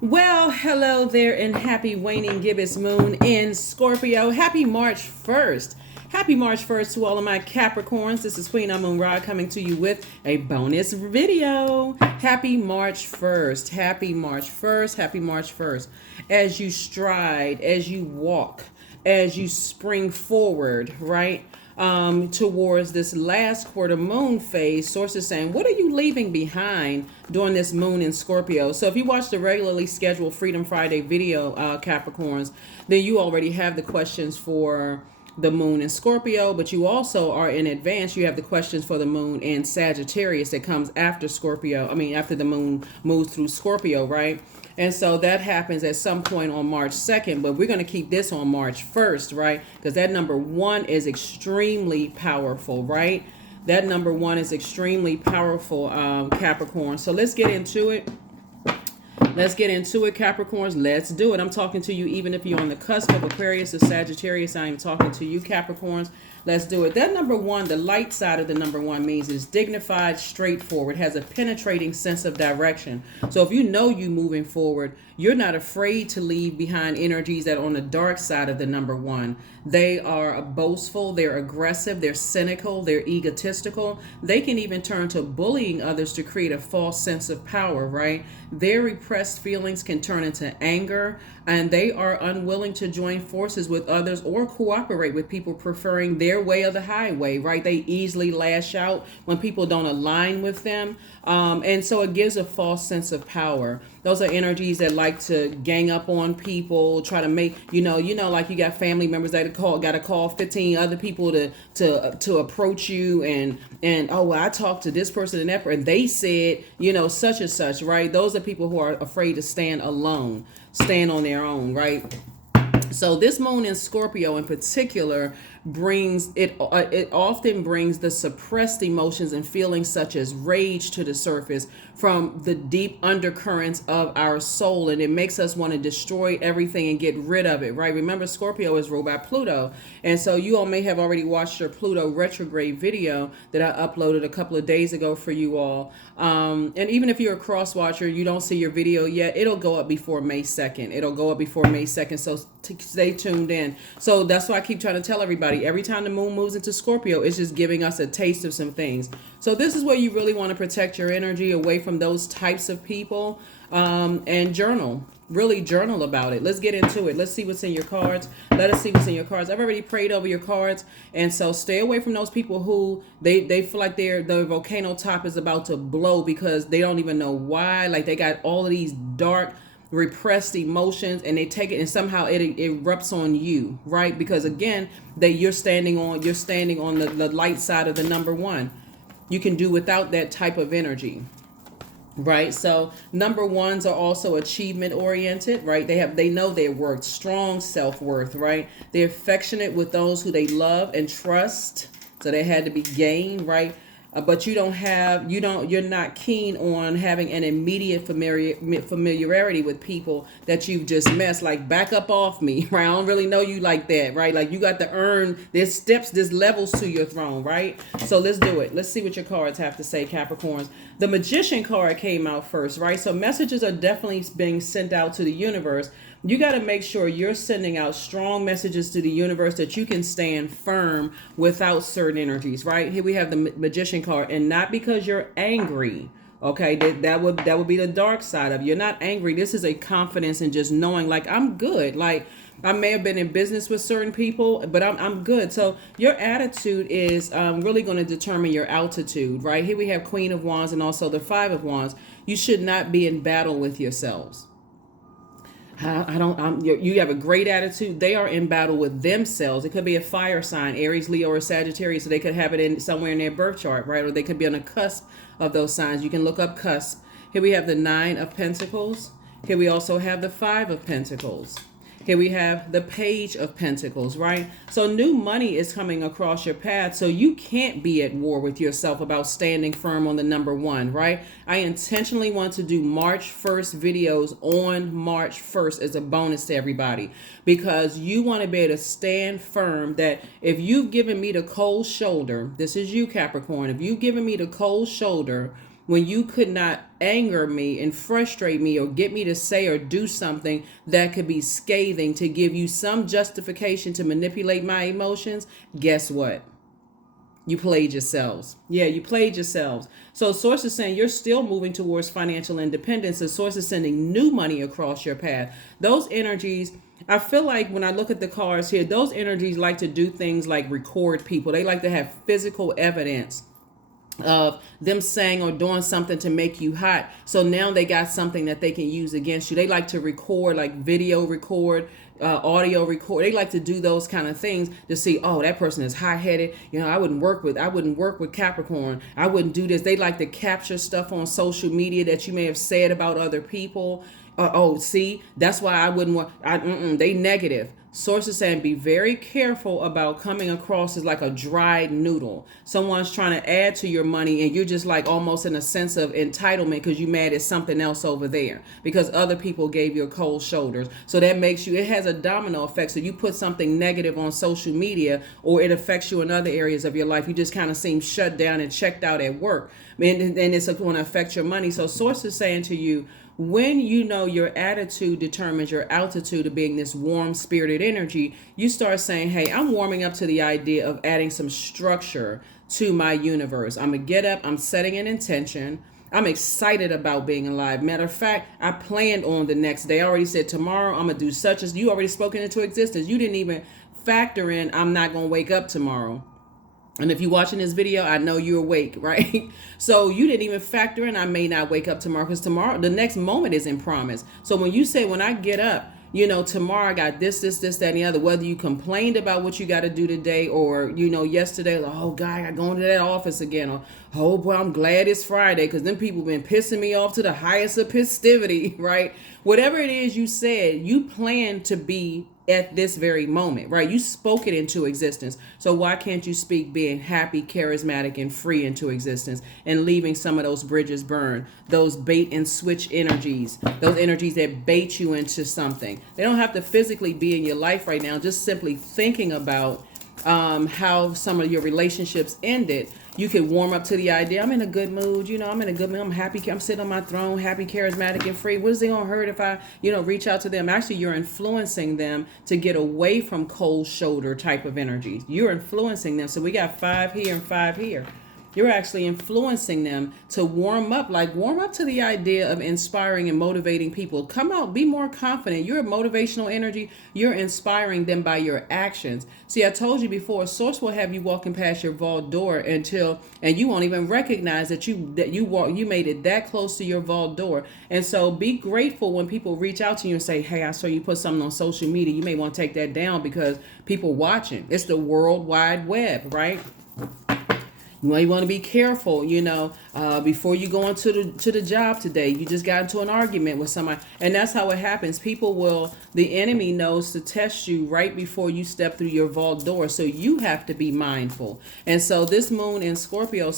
Well, hello there, and happy waning gibbous moon in Scorpio. Happy March 1st. Happy March 1st to all of my Capricorns. This is Queen Amun Ra coming to you with a bonus video. Happy March 1st. Happy March 1st. Happy March 1st. As you stride, as you walk, as you spring forward, right? Towards this last quarter moon phase, sources saying, what are you leaving behind during this moon in Scorpio? So if you watch the regularly scheduled Freedom Friday video, Capricorns, then you already have the questions for the moon in Scorpio, but you also are in advance. You have the questions for the moon in Sagittarius that comes after Scorpio. After the moon moves through Scorpio, right? And so that happens at some point on March 2nd, but we're going to keep this on March 1st, right? Because that number one is extremely powerful, right? That number one is extremely powerful, Capricorn. So let's get into it. Let's get into it, Capricorns. Let's do it. I'm talking to you even if you're on the cusp of Aquarius or Sagittarius. I am talking to you, Capricorns. Let's do it. That number one, the light side of the number one means it's dignified, straightforward, has a penetrating sense of direction. So if you know you moving forward, you're not afraid to leave behind energies that are on the dark side of the number one. They are boastful, they're aggressive, they're cynical, they're egotistical. They can even turn to bullying others to create a false sense of power, right? Their repressed feelings can turn into anger, and they are unwilling to join forces with others or cooperate with people preferring their way or the highway, right? They easily lash out when people don't align with them. And so it gives a false sense of power. Those are energies that like to gang up on people, try to make, like you got family members that got to call 15 other people to approach you and oh, well, I talked to this person and that person, and they said, such and such, right? Those are people who are afraid to stand alone, stand on their own, right? So this moon in Scorpio in particular brings it often brings the suppressed emotions and feelings such as rage to the surface from the deep undercurrents of our soul, and it makes us want to destroy everything and get rid of it, right? Remember, Scorpio is ruled by Pluto, and so you all may have already watched your Pluto retrograde video that I uploaded a couple of days ago for you all. And even if you're a cross watcher, you don't see your video yet, it'll go up before May 2nd. It'll go up before May 2nd, so stay tuned in. So that's why I keep trying to tell everybody, every time the moon moves into Scorpio, it's just giving us a taste of some things. So this is where you really want to protect your energy away from those types of people, and journal. Really journal about it. Let's get into it. Let's see what's in your cards. Let us see what's in your cards. I've already prayed over your cards, and so stay away from those people who they feel like the volcano top is about to blow because they don't even know why. Like they got all of these dark repressed emotions and they take it and somehow it erupts on you, right? Because again, you're standing on the light side of the number one. You can do without that type of energy, right? So number ones are also achievement oriented, right? They know their worth, strong self-worth, right? They're affectionate with those who they love and trust, so they had to be gained, right? But you're not keen on having an immediate familiarity with people that you've just messed, like back up off me, right? I don't really know you like that, right? Like you got to earn, there's steps, there's levels to your throne, right? So let's do it. Let's see what your cards have to say, Capricorns. The Magician card came out first, right? So messages are definitely being sent out to the universe. You got to make sure you're sending out strong messages to the universe that you can stand firm without certain energies, right? Here we have the Magician card, and not because you're angry. Okay, that would be the dark side of it. You're not angry. This is a confidence in just knowing, like, I'm good. Like, I may have been in business with certain people, but I'm good. So your attitude is really going to determine your altitude, right? Here we have Queen of Wands and also the Five of Wands. You should not be in battle with yourselves. You have a great attitude. They are in battle with themselves. It could be a fire sign, Aries, Leo, or Sagittarius. So they could have it in somewhere in their birth chart, right? Or they could be on the cusp of those signs. You can look up cusp. Here we have the Nine of Pentacles. Here we also have the Five of Pentacles. Here we have the Page of Pentacles, right? So new money is coming across your path. So you can't be at war with yourself about standing firm on the number one, right? I intentionally want to do March 1st videos on March 1st as a bonus to everybody, because you want to be able to stand firm that if you've given me the cold shoulder, this is you, Capricorn, if you've given me the cold shoulder when you could not anger me and frustrate me or get me to say or do something that could be scathing to give you some justification to manipulate my emotions, guess what? You played yourselves. Yeah, you played yourselves. So source is saying you're still moving towards financial independence. The source is sending new money across your path. Those energies, I feel like when I look at the cards here, those energies like to do things like record people. They like to have physical evidence of them saying or doing something to make you hot. So now they got something that they can use against you. They like to record, like video record, audio record. They like to do those kind of things to see, oh, that person is hot-headed. You know, I wouldn't work with Capricorn. I wouldn't do this. They like to capture stuff on social media that you may have said about other people. Oh, see, that's why I wouldn't want. They negative. Sources saying be very careful about coming across as like a dried noodle. Someone's trying to add to your money and you're just like almost in a sense of entitlement because you mad at something else over there because other people gave you a cold shoulders. So that makes you, it has a domino effect. So you put something negative on social media or it affects you in other areas of your life. You just kind of seem shut down and checked out at work. And it's going to affect your money. So sources saying to you, when you know your attitude determines your altitude of being this warm spirited energy, you start saying, hey, I'm warming up to the idea of adding some structure to my universe. I'm going to get up. I'm setting an intention. I'm excited about being alive. Matter of fact, I planned on the next day. I already said tomorrow I'm going to do such as you already spoken into existence. You didn't even factor in I'm not going to wake up tomorrow. And if you're watching this video, I know you're awake, right? So you didn't even factor in I may not wake up tomorrow because tomorrow, the next moment isn't promised. So when you say, when I get up, you know, tomorrow I got this, that, and the other, whether you complained about what you got to do today or, you know, yesterday, like, oh, God, I got going to that office again. Or, oh, boy, I'm glad it's Friday because then people been pissing me off to the highest of festivity, right? Whatever it is you said, you plan to be at this very moment, right? You spoke it into existence. So why can't you speak being happy, charismatic, and free into existence and leaving some of those bridges burned, those bait and switch energies, those energies that bait you into something. They don't have to physically be in your life right now. Just simply thinking about how some of your relationships ended. You can warm up to the idea, I'm in a good mood, you know, I'm in a good mood, I'm happy, I'm sitting on my throne, happy, charismatic, and free. What is it gonna hurt if I, you know, reach out to them? Actually, you're influencing them to get away from cold shoulder type of energies. You're influencing them. So we got 5 here and 5 here. You're actually influencing them to warm up to the idea of inspiring and motivating people. Come out, be more confident. You're a motivational energy. You're inspiring them by your actions. See, I told you before, source will have you walking past your vault door and you won't even recognize that you made it that close to your vault door. And so be grateful when people reach out to you and say, hey, I saw you put something on social media. You may want to take that down because people watching. It's the World Wide Web, right? You want to be careful, you know, before you go into the job today. You just got into an argument with somebody. And that's how it happens. The enemy knows to test you right before you step through your vault door. So you have to be mindful. And so this moon in Scorpio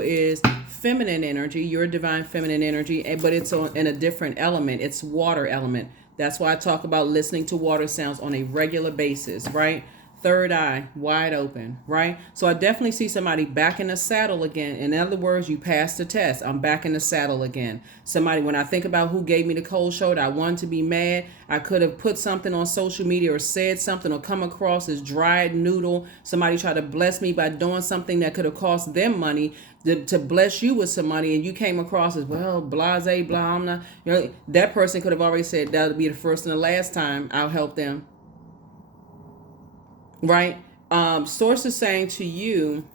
is feminine energy, your divine feminine energy, but it's in a different element. It's water element. That's why I talk about listening to water sounds on a regular basis, right? Third eye wide open, right? So I definitely see somebody back in the saddle again. In other words, you passed the test. I'm back in the saddle again. Somebody, when I think about who gave me the cold shoulder, I wanted to be mad. I could have put something on social media or said something or come across as dried noodle. Somebody tried to bless me by doing something that could have cost them money to bless you with some money, and you came across as, well, blase, blah, I'm not. You know, that person could have already said that'll be the first and the last time I'll help them. Right? Source is saying to you,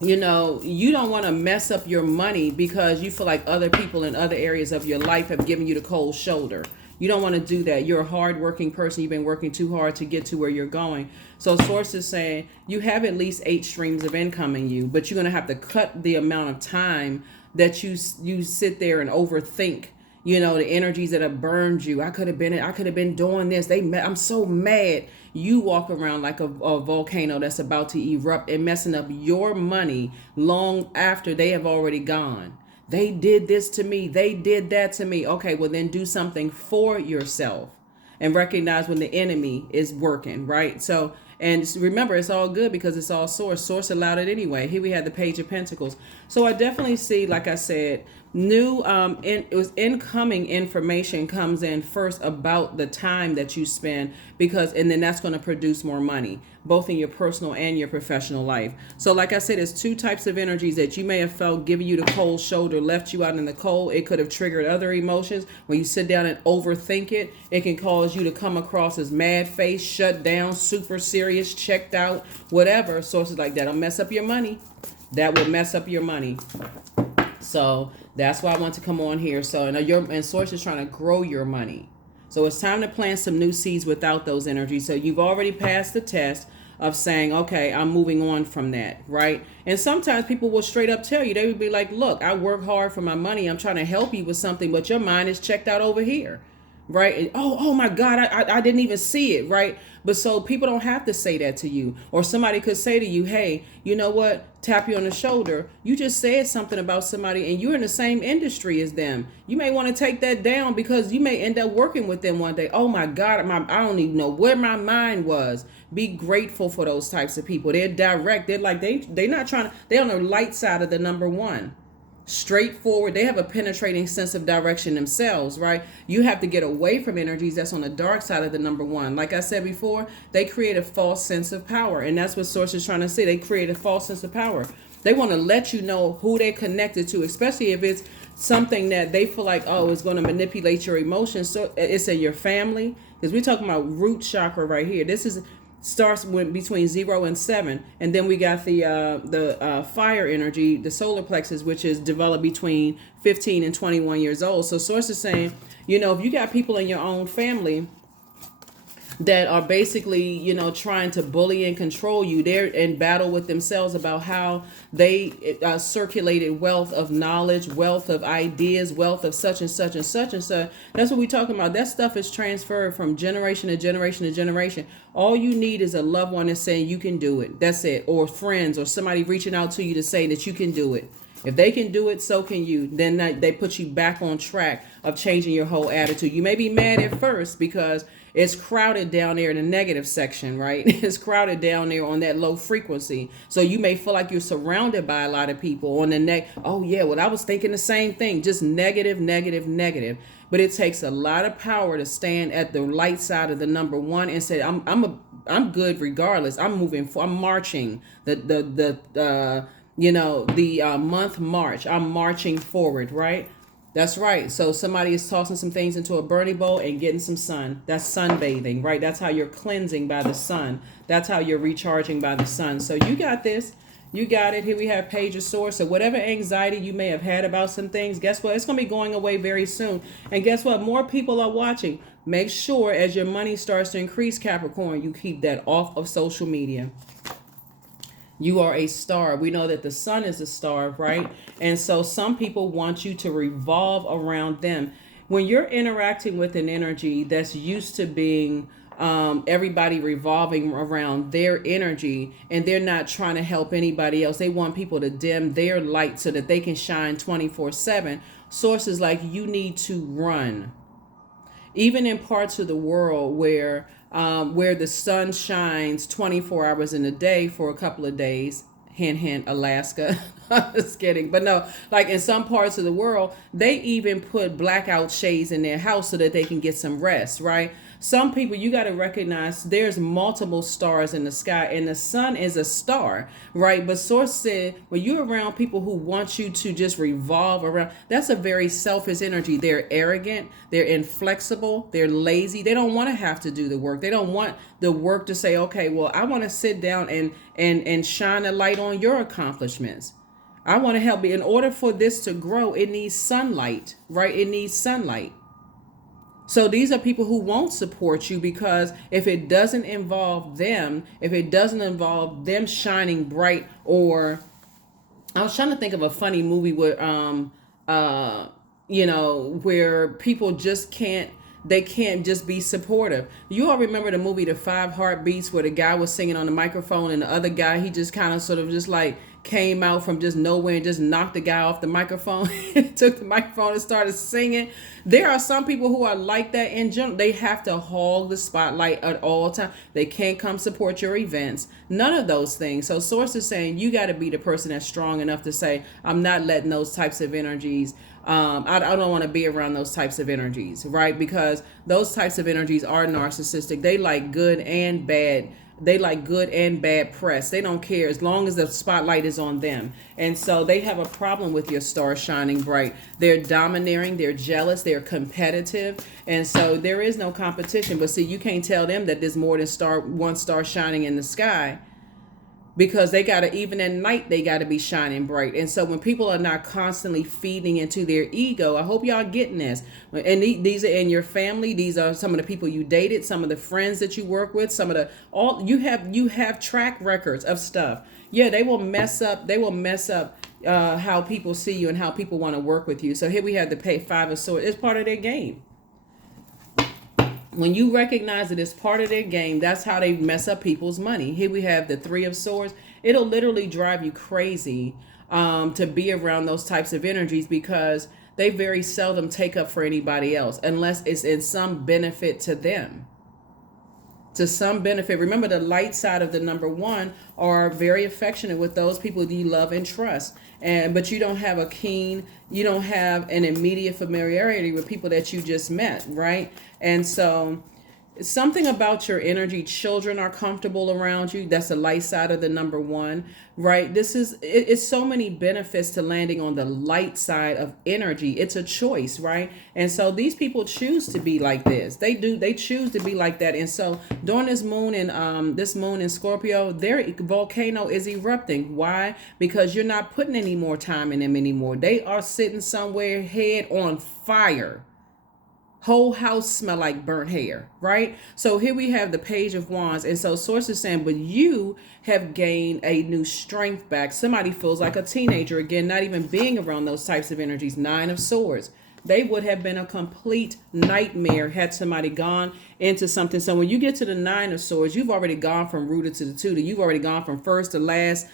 you know, you don't want to mess up your money because you feel like other people in other areas of your life have given you the cold shoulder. You don't want to do that. You're a hardworking person. You've been working too hard to get to where you're going. So source is saying you have at least 8 streams of income in you, but you're going to have to cut the amount of time that you sit there and overthink, you know, the energies that have burned you. I could have been doing this. I'm so mad. You walk around like a volcano that's about to erupt and messing up your money long after they have already gone. They did this to me. They did that to me. Okay, well then do something for yourself and recognize when the enemy is working, right? So, And remember, it's all good because it's all source. Source allowed it anyway. Here we had the Page of Pentacles. So I definitely see, like I said, new it was incoming information comes in first about the time that you spend, because and then that's going to produce more money both in your personal and your professional life. So like I said, there's two types of energies that you may have felt giving you the cold shoulder, left you out in the cold. It could have triggered other emotions. When you sit down and overthink it, it can cause you to come across as mad face, shut down, super serious, checked out, whatever. Sources like that'll mess up your money. That will mess up your money. So that's why I want to come on here. So and source is trying to grow your money. So it's time to plant some new seeds without those energies. So you've already passed the test of saying, okay, I'm moving on from that, right? And sometimes people will straight up tell you, they would be like, look, I work hard for my money. I'm trying to help you with something, but your mind is checked out over here, right? And, oh my God, I didn't even see it, right? But so people don't have to say that to you. Or somebody could say to you, hey, you know what? Tap you on the shoulder. You just said something about somebody and you're in the same industry as them. You may want to take that down because you may end up working with them one day. Oh my God, I don't even know where my mind was. Be grateful for those types of people. They're direct. They're like, they're not trying to, they're on the light side of the number one. Straightforward. They have a penetrating sense of direction themselves, right? You have to get away from energies that's on the dark side of the number one. Like I said before, they create a false sense of power. And that's what Source is trying to say. They create a false sense of power. They want to let you know who they're connected to, especially if it's something that they feel like, oh, it's going to manipulate your emotions. So it's in your family. Because we're talking about root chakra right here. This is starts with between 0 and 7, and then we got the fire energy, the solar plexus, which is developed between 15 and 21 years old. So Source is saying, you know, if you got people in your own family that are basically, you know, trying to bully and control you, they're in battle with themselves about how they circulated wealth of knowledge, wealth of ideas, wealth of such and such and such and such. That's what we're talking about. That stuff is transferred from generation to generation to generation. All you need is a loved one that's saying you can do it. That's it. Or friends or somebody reaching out to you to say that you can do it. If they can do it, so can you. Then they put you back on track of changing your whole attitude. You may be mad at first because it's crowded down there in the negative section, right? It's crowded down there on that low frequency. So you may feel like you're surrounded by a lot of people on the oh yeah, well, I was thinking the same thing, just negative, negative, negative. But it takes a lot of power to stand at the light side of the number one and say, I'm good regardless. I'm marching the month March. I'm marching forward, right? That's right. So somebody is tossing some things into a burning bowl and getting some sun. That's sunbathing, right? That's how you're cleansing by the sun. That's how you're recharging by the sun. So you got this. You got it. Here we have Page of Swords. So whatever anxiety you may have had about some things, guess what? It's going to be going away very soon. And guess what? More people are watching. Make sure as your money starts to increase, Capricorn, you keep that off of social media. You are a star. We know that the sun is a star, right? And so some people want you to revolve around them. When you're interacting with an energy that's used to being everybody revolving around their energy and they're not trying to help anybody else, they want people to dim their light so that they can shine 24/7. Sources like you need to run. Even in parts of the world where the sun shines 24 hours in a day for a couple of days, hint, hint, Alaska. I'm just kidding. But no, like in some parts of the world, they even put blackout shades in their house so that they can get some rest, right? Some people, you got to recognize there's multiple stars in the sky and the sun is a star, right? But Source said, when you're around people who want you to just revolve around, that's a very selfish energy. They're arrogant, they're inflexible, they're lazy. They don't want to have to do the work. They don't want the work to say, okay, well, I want to sit down and shine a light on your accomplishments. I want to help you. In order for this to grow, it needs sunlight, right? It needs sunlight. So these are people who won't support you because if it doesn't involve them, if it doesn't involve them shining bright, or I was trying to think of a funny movie where, where people just can't just be supportive. You all remember the movie The Five Heartbeats where the guy was singing on the microphone and the other guy, he just kind of sort of just like came out from just nowhere and just knocked the guy off the microphone, took the microphone and started singing. There are some people who are like that in general. They have to hog the spotlight at all times. They can't come support your events. None of those things. So Source is saying you got to be the person that's strong enough to say, I'm not letting those types of energies, I don't want to be around those types of energies, right? Because those types of energies are narcissistic. They like good and bad. They like good and bad press. They don't care as long as the spotlight is on them. And so they have a problem with your star shining bright. They're domineering, they're jealous, they're competitive. And so there is no competition. But see, you can't tell them that there's more than one star shining in the sky, because they got to, even at night, they got to be shining bright. And so when people are not constantly feeding into their ego, I hope y'all getting this. And these are in your family. These are some of the people you dated, some of the friends that you work with, some of the, all you have track records of stuff. Yeah, they will mess up. They will mess up how people see you and how people want to work with you. So here we have the Five of Swords. It's part of their game. When you recognize that it's part of their game, that's how they mess up people's money. Here we have the Three of Swords. It'll literally drive you crazy to be around those types of energies, because they very seldom take up for anybody else unless it's in some benefit to them. To some benefit. Remember, the light side of the number one are very affectionate with those people that you love and trust. But you don't have you don't have an immediate familiarity with people that you just met, right? And so something about your energy, children are comfortable around you. That's the light side of the number one, right? It's so many benefits to landing on the light side of energy. It's a choice, right? And so these people choose to be like this. They choose to be like that. And so during this moon in Scorpio, their volcano is erupting. Why? Because you're not putting any more time in them anymore. They are sitting somewhere head on fire. Whole house smell like burnt hair, right? So here we have the Page of Wands. And so Source is saying, but you have gained a new strength back. Somebody feels like a teenager again, not even being around those types of energies. Nine of Swords. They would have been a complete nightmare had somebody gone into something. So when you get to the Nine of Swords, you've already gone from rooted to the tutor. You've already gone from first to last,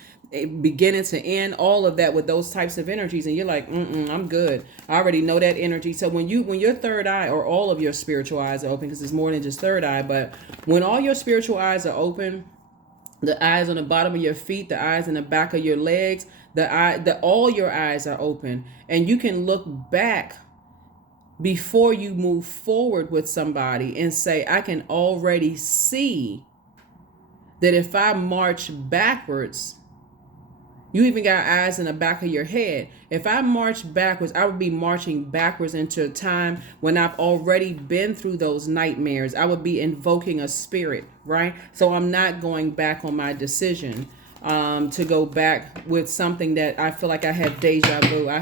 beginning to end, all of that with those types of energies. And you're like, I'm good. I already know that energy. So when your third eye, or all of your spiritual eyes are open, because it's more than just third eye, but when all your spiritual eyes are open, the eyes on the bottom of your feet, the eyes in the back of your legs, all your eyes are open, and you can look back before you move forward with somebody and say, I can already see that if I march backwards, you even got eyes in the back of your head. If I march backwards, I would be marching backwards into a time when I've already been through those nightmares. I would be invoking a spirit, right? So I'm not going back on my decision to go back with something that I feel like I have deja vu. I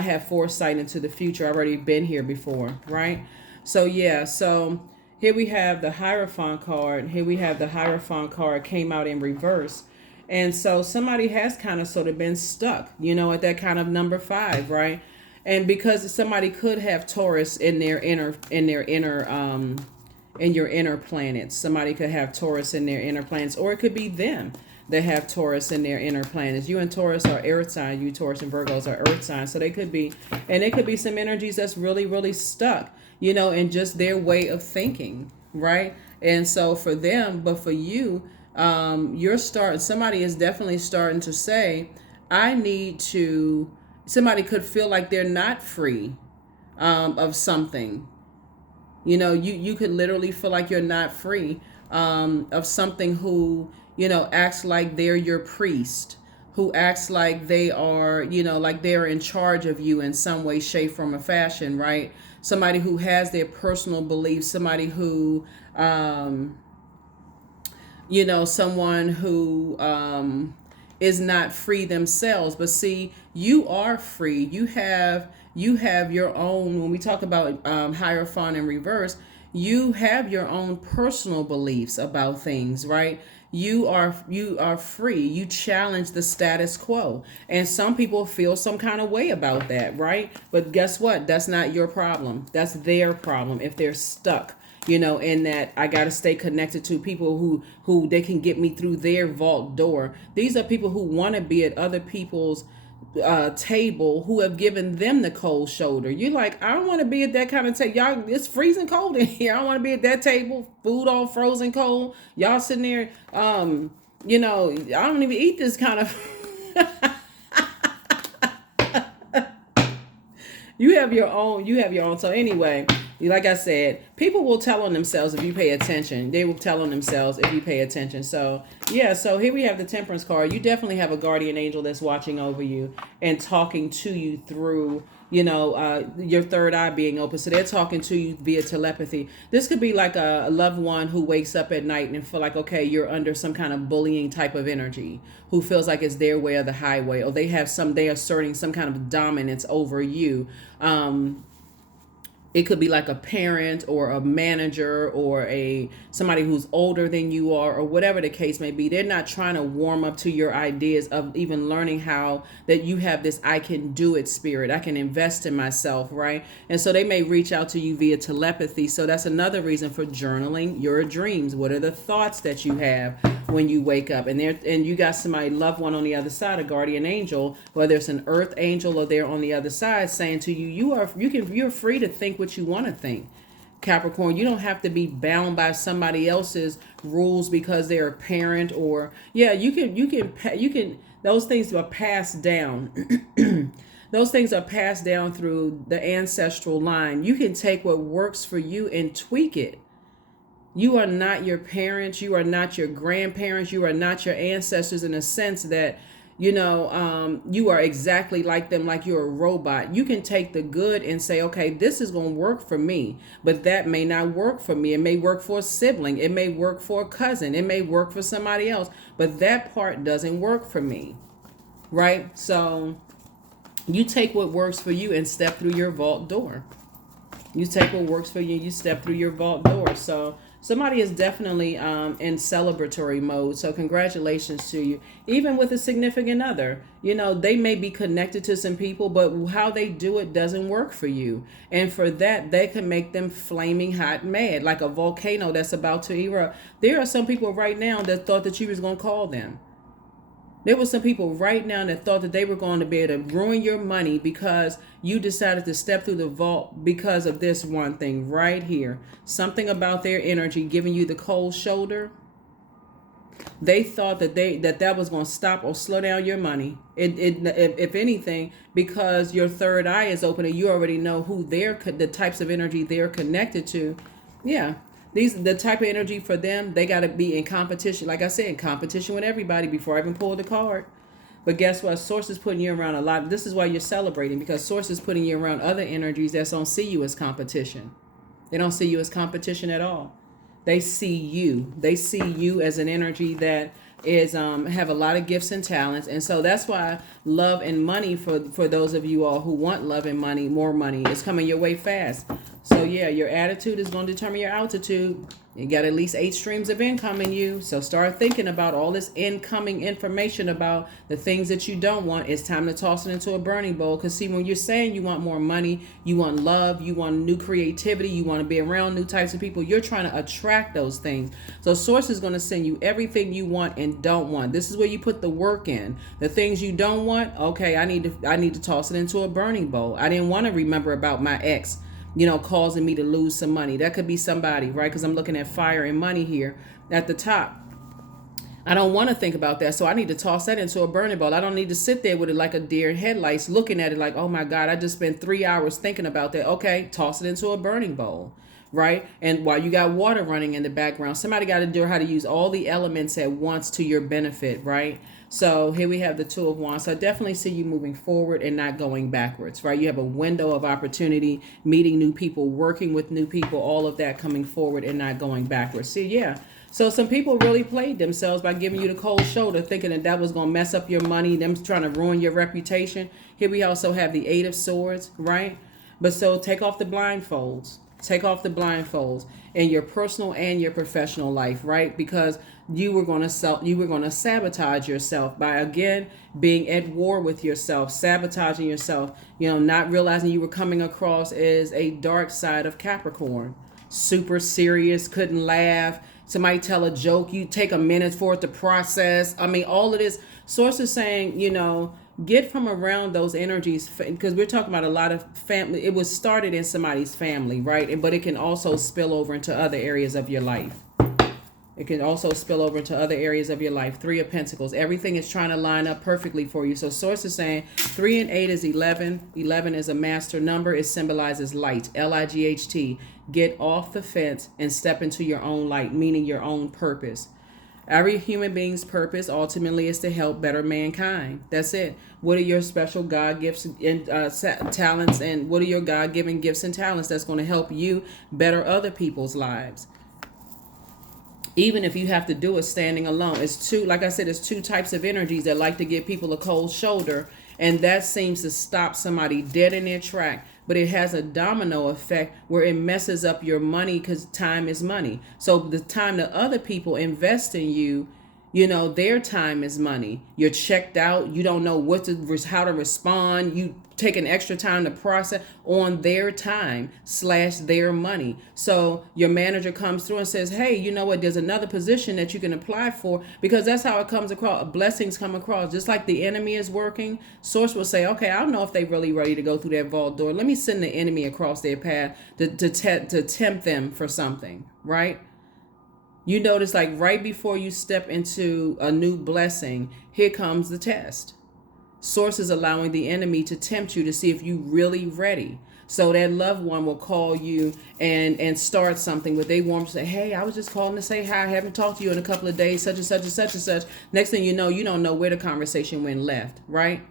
have foresight into the future. I've already been here before, right? So yeah, so here we have the Hierophant card. Here we have the Hierophant card came out in reverse. And so somebody has kind of sort of been stuck, at that kind of number 5, right? And because somebody could have Taurus in your inner planets. Somebody could have Taurus in their inner planets, or it could be them that have Taurus in their inner planets. You and Taurus are earth sign. You Taurus and Virgos are earth signs. So they could be, and it could be some energies that's really, really stuck, in just their way of thinking, right? And so for them, but for you, somebody is definitely starting to say, somebody could feel like they're not free of something. You could literally feel like you're not free of something, who, acts like they're your priest, who acts like they are, like they're in charge of you in some way, shape, form, or fashion, right? Somebody who has their personal beliefs, somebody who, someone who is not free themselves. But see, you are free. You have your own, when we talk about Hierophant in reverse, you have your own personal beliefs about things, right? You are free. You challenge the status quo. And some people feel some kind of way about that, right? But guess what? That's not your problem. That's their problem if they're stuck in that I got to stay connected to people who they can get me through their vault door. These are people who want to be at other people's table, who have given them the cold shoulder. You're like, I don't want to be at that kind of table. Y'all, it's freezing cold in here. I don't want to be at that table. Food all frozen cold. Y'all sitting there. I don't even eat this kind of. You have your own. So anyway, like I said, people will tell on themselves if you pay attention. They will tell on themselves if you pay attention. So yeah, so here we have the Temperance card. You definitely have a guardian angel that's watching over you and talking to you through, your third eye being open. So they're talking to you via telepathy. This could be like a loved one who wakes up at night and feel like, okay, you're under some kind of bullying type of energy, who feels like it's their way or the highway, or they asserting some kind of dominance over you. It could be like a parent or a manager or somebody who's older than you are, or whatever the case may be. They're not trying to warm up to your ideas of even learning how that you have this I can do it spirit. I can invest in myself, right? And so they may reach out to you via telepathy. So that's another reason for journaling your dreams. What are the thoughts that you have when you wake up? And you got somebody, loved one on the other side, a guardian angel, whether it's an earth angel or they're on the other side saying to you, you're free to think what you want to think. Capricorn, you don't have to be bound by somebody else's rules because they're a parent, or you can those things are passed down. Those things are passed down through the ancestral line. You can take what works for you and tweak it. You are not your parents, you are not your grandparents, you are not your ancestors, in a sense that you are exactly like them, like you're a robot. You can take the good and say, okay, this is going to work for me, but that may not work for me. It may work for a sibling. It may work for a cousin. It may work for somebody else, but that part doesn't work for me. Right? So you take what works for you and step through your vault door. You take what works for you, you step through your vault door. So somebody is definitely in celebratory mode. So congratulations to you. Even with a significant other, they may be connected to some people, but how they do it doesn't work for you. And for that, they can make them flaming hot mad, like a volcano that's about to erupt. There are some people right now that thought that you was going to call them. There were some people right now that thought that they were going to be able to ruin your money because you decided to step through the vault because of this one thing right here. Something about their energy giving you the cold shoulder. They thought that that was going to stop or slow down your money. If anything, because your third eye is open and you already know who the types of energy they're connected to. Yeah. The type of energy for them, they got to be in competition. Like I said, in competition with everybody before I even pulled the card. But guess what? Source is putting you around a lot. This is why you're celebrating, because Source is putting you around other energies that don't see you as competition. They don't see you as competition at all. They see you. They see you as an energy that is have a lot of gifts and talents. And so that's why love and money, for those of you all who want love and money, more money, is coming your way fast. So yeah, your attitude is going to determine your altitude. You got at least 8 streams of income in you. So start thinking about all this incoming information about the things that you don't want. It's time to toss it into a burning bowl. Because see, when you're saying you want more money, you want love, you want new creativity, you want to be around new types of people, you're trying to attract those things. So Source is going to send you everything you want and don't want. This is where you put the work in. The things you don't want, okay, I need to toss it into a burning bowl. I didn't want to remember about my ex, causing me to lose some money. That could be somebody, right? Because I'm looking at fire and money here at the top. I don't want to think about that. So I need to toss that into a burning bowl. I don't need to sit there with it like a deer in headlights, looking at it like, oh my God, I just spent 3 hours thinking about that. Okay, toss it into a burning bowl, right? And while you got water running in the background, somebody got to know how to use all the elements at once to your benefit, right? So here we have the Two of Wands. So I definitely see you moving forward and not going backwards, right? You have a window of opportunity, meeting new people, working with new people, all of that coming forward and not going backwards. See, yeah. So some people really played themselves by giving you the cold shoulder, thinking that was going to mess up your money, them trying to ruin your reputation. Here we also have the 8 of Swords, right? But so take off the blindfolds. Take off the blindfolds in your personal and your professional life, right? Because you were going to sabotage yourself by, again, being at war with yourself, sabotaging yourself, not realizing you were coming across as a dark side of Capricorn. super serious, couldn't laugh. Somebody tell a joke, you take a minute for it to process. I mean, all of this. Source is saying, get from around those energies, because we're talking about a lot of family. It was started in somebody's family, right? But it can also spill over into other areas of your life. It can also spill over into other areas of your life. 3 of Pentacles. Everything is trying to line up perfectly for you. So Source is saying 3 and 8 is 11. 11 is a master number. It symbolizes light. Light. Get off the fence and step into your own light, meaning your own purpose. Every human being's purpose ultimately is to help better mankind. That's it. What are your special God gifts and talents, and what are your God-given gifts and talents that's going to help you better other people's lives? Even if you have to do it standing alone. It's two, like I said, it's 2 types of energies that like to give people a cold shoulder, and that seems to stop somebody dead in their track. But it has a domino effect where it messes up your money, because time is money. So the time that other people invest in you, their time is money. You're checked out. You don't know how to respond. You take an extra time to process on their time / their money. So your manager comes through and says, hey, you know what? There's another position that you can apply for, because that's how it comes across. Blessings come across. Just like the enemy is working, Source will say, okay, I don't know if they're really ready to go through that vault door. Let me send the enemy across their path to tempt them for something, right? You notice, like, right before you step into a new blessing, here comes the test. Source is allowing the enemy to tempt you to see if you really ready. So that loved one will call you and start something where they want to say, hey, I was just calling to say hi. I haven't talked to you in a couple of days, such and such and such and such. Next thing you don't know where the conversation went left, right?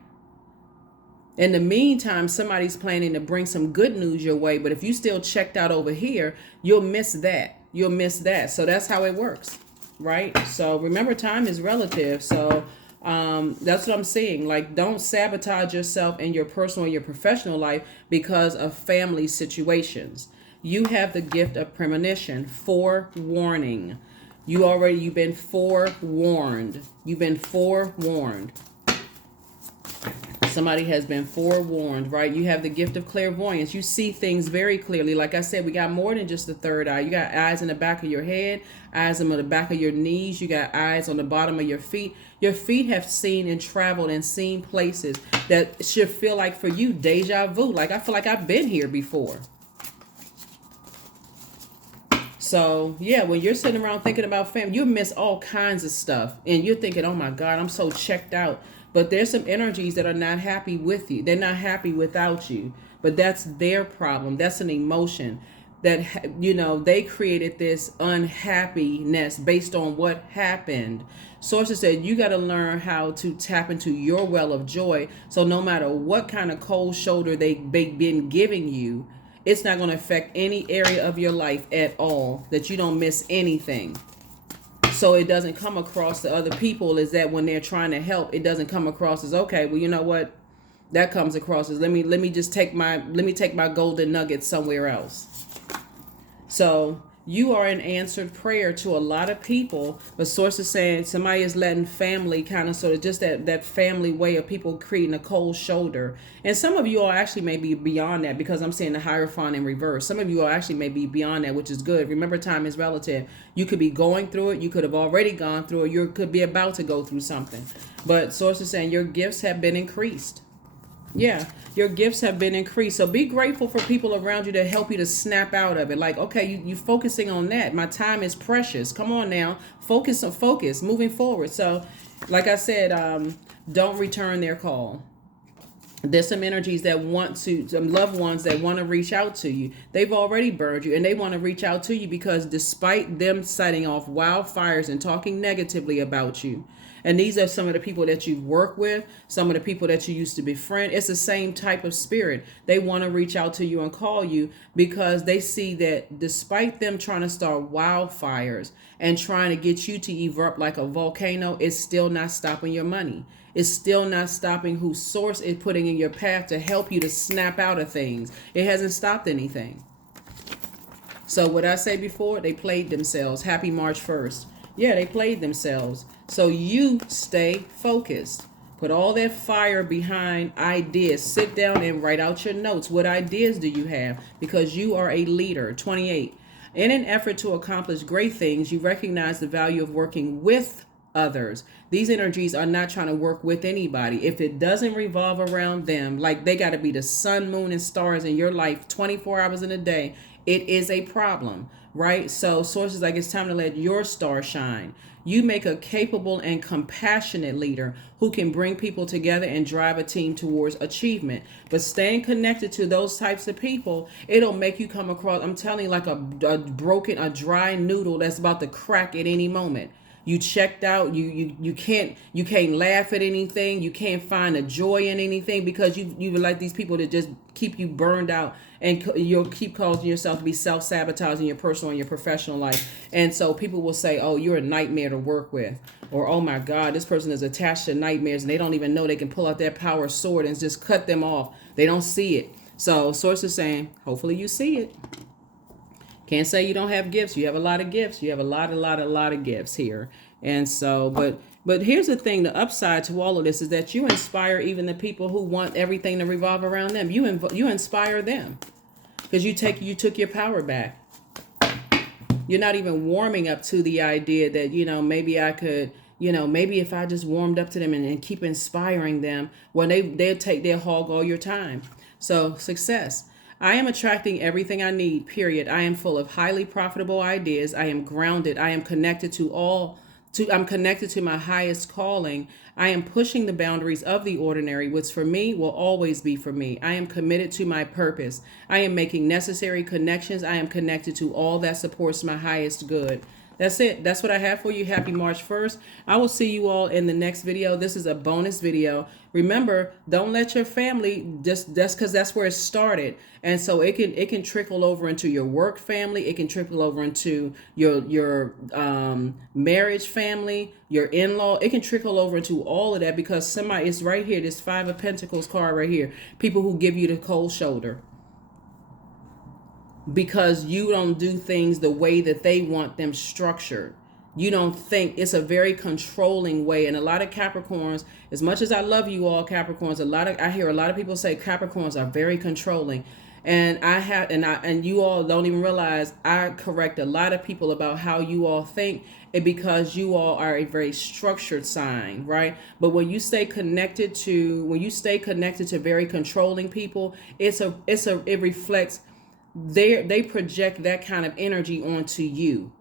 In the meantime, somebody's planning to bring some good news your way. But if you still checked out over here, you'll miss that. So that's how it works, right? So remember, time is relative. So that's what I'm saying. Like, don't sabotage yourself in your personal and your professional life because of family situations. You have the gift of premonition, forewarning. You've been forewarned. You've been forewarned. Somebody has been forewarned, right? You have the gift of clairvoyance. You see things very clearly. Like I said, we got more than just the third eye. You got eyes in the back of your head, eyes on the back of your knees. You got eyes on the bottom of your feet. Your feet have seen and traveled and seen places that should feel like, for you, deja vu. Like, I feel like I've been here before. So, yeah, when you're sitting around thinking about family, you miss all kinds of stuff. And you're thinking, oh, my God, I'm so checked out. But there's some energies that are not happy with you. They're not happy without you. But that's their problem. That's an emotion that, they created this unhappiness based on what happened. Sources said you got to learn how to tap into your well of joy. So no matter what kind of cold shoulder they've been giving you, it's not going to affect any area of your life at all, that you don't miss anything. So it doesn't come across to other people is that when they're trying to help, it doesn't come across as, okay, well, you know what? That comes across as, let me take my golden nugget somewhere else. So you are an answered prayer to a lot of people. But Source is saying somebody is letting family kind of sort of just that family way of people creating a cold shoulder. And some of you all actually may be beyond that, because I'm seeing the Hierophant in reverse. Some of you all actually may be beyond that, which is good. Remember, time is relative. You could be going through it. You could have already gone through it. You could be about to go through something. But Source is saying your gifts have been increased. Yeah, your gifts have been increased. So be grateful for people around you to help you to snap out of it. Like, okay, you focusing on that. My time is precious. Come on now. Focus, moving forward. So, like I said, don't return their call. There's some energies that some loved ones that want to reach out to you. They've already burned you, and they want to reach out to you because despite them setting off wildfires and talking negatively about you, and these are some of the people that you work with, some of the people that you used to befriend. It's the same type of spirit. They want to reach out to you and call you because they see that despite them trying to start wildfires and trying to get you to erupt like a volcano, it's still not stopping your money. It's still not stopping who Source is putting in your path to help you to snap out of things. It hasn't stopped anything. So what I say before, they played themselves. Happy March 1st. Yeah, they played themselves. So you stay focused. Put all that fire behind ideas. Sit down and write out your notes. What ideas do you have? Because you are a leader. 28. In an effort to accomplish great things, you recognize the value of working with others. These energies are not trying to work with anybody. If it doesn't revolve around them, like they got to be the sun, moon, and stars in your life 24 hours in a day, it is a problem, right? So sources like, it's time to let your star shine. You make a capable and compassionate leader who can bring people together and drive a team towards achievement. But staying connected to those types of people, it'll make you come across, I'm telling you, like a dry noodle that's about to crack at any moment. You checked out. You can't laugh at anything. You can't find a joy in anything because you like these people that just keep you burned out, and you'll keep causing yourself to be self-sabotaging your personal and your professional life. And so people will say, oh, you're a nightmare to work with, or oh my God, this person is attached to nightmares and they don't even know they can pull out their power sword and just cut them off. They don't see it. So sources saying, hopefully you see it. Can't say you don't have gifts. You have a lot of gifts. You have a lot of gifts here. And so, but here's the thing, the upside to all of this is that you inspire even the people who want everything to revolve around them. You inspire them because you took your power back. You're not even warming up to the idea that, maybe I could, maybe if I just warmed up to them and keep inspiring them, well, they'll hog all your time. So success. I am attracting everything I need, period. I am full of highly profitable ideas. I am grounded. I am connected I'm connected to my highest calling. I am pushing the boundaries of the ordinary, which for me will always be for me. I am committed to my purpose. I am making necessary connections. I am connected to all that supports my highest good. That's it. That's what I have for you. Happy March 1st. I will see you all in the next video. This is a bonus video. Remember, don't let your family that's because that's where it started. And so it can trickle over into your work family. It can trickle over into your marriage family, your in-law. It can trickle over into all of that because somebody is right here. This 5 of Pentacles card right here. People who give you the cold shoulder. Because you don't do things the way that they want them structured. You don't think. It's a very controlling way. And a lot of Capricorns, as much as I love you all Capricorns, I hear a lot of people say Capricorns are very controlling. And and you all don't even realize I correct a lot of people about how you all think, and because you all are a very structured sign, right? But when you stay connected to very controlling people, it reflects. They project that kind of energy onto you,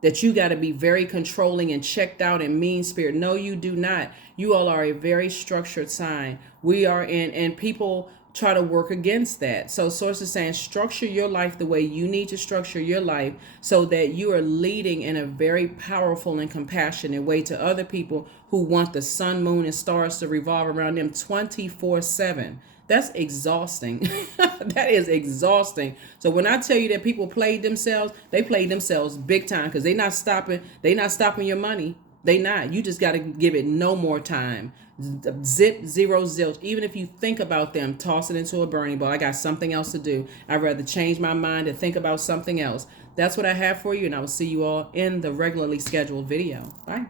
that you got to be very controlling and checked out and mean spirit. No, you do not. You all are a very structured sign. And people try to work against that. So sources saying structure your life the way you need to structure your life so that you are leading in a very powerful and compassionate way to other people who want the sun, moon, and stars to revolve around them 24/7. That's exhausting. That is exhausting. So when I tell you that people played themselves, they played themselves big time because they're not stopping your money. They not. You just got to give it no more time. Zip, zero, zilch. Even if you think about them, toss it into a burning ball. I got something else to do. I'd rather change my mind and think about something else. That's what I have for you, and I will see you all in the regularly scheduled video. Bye.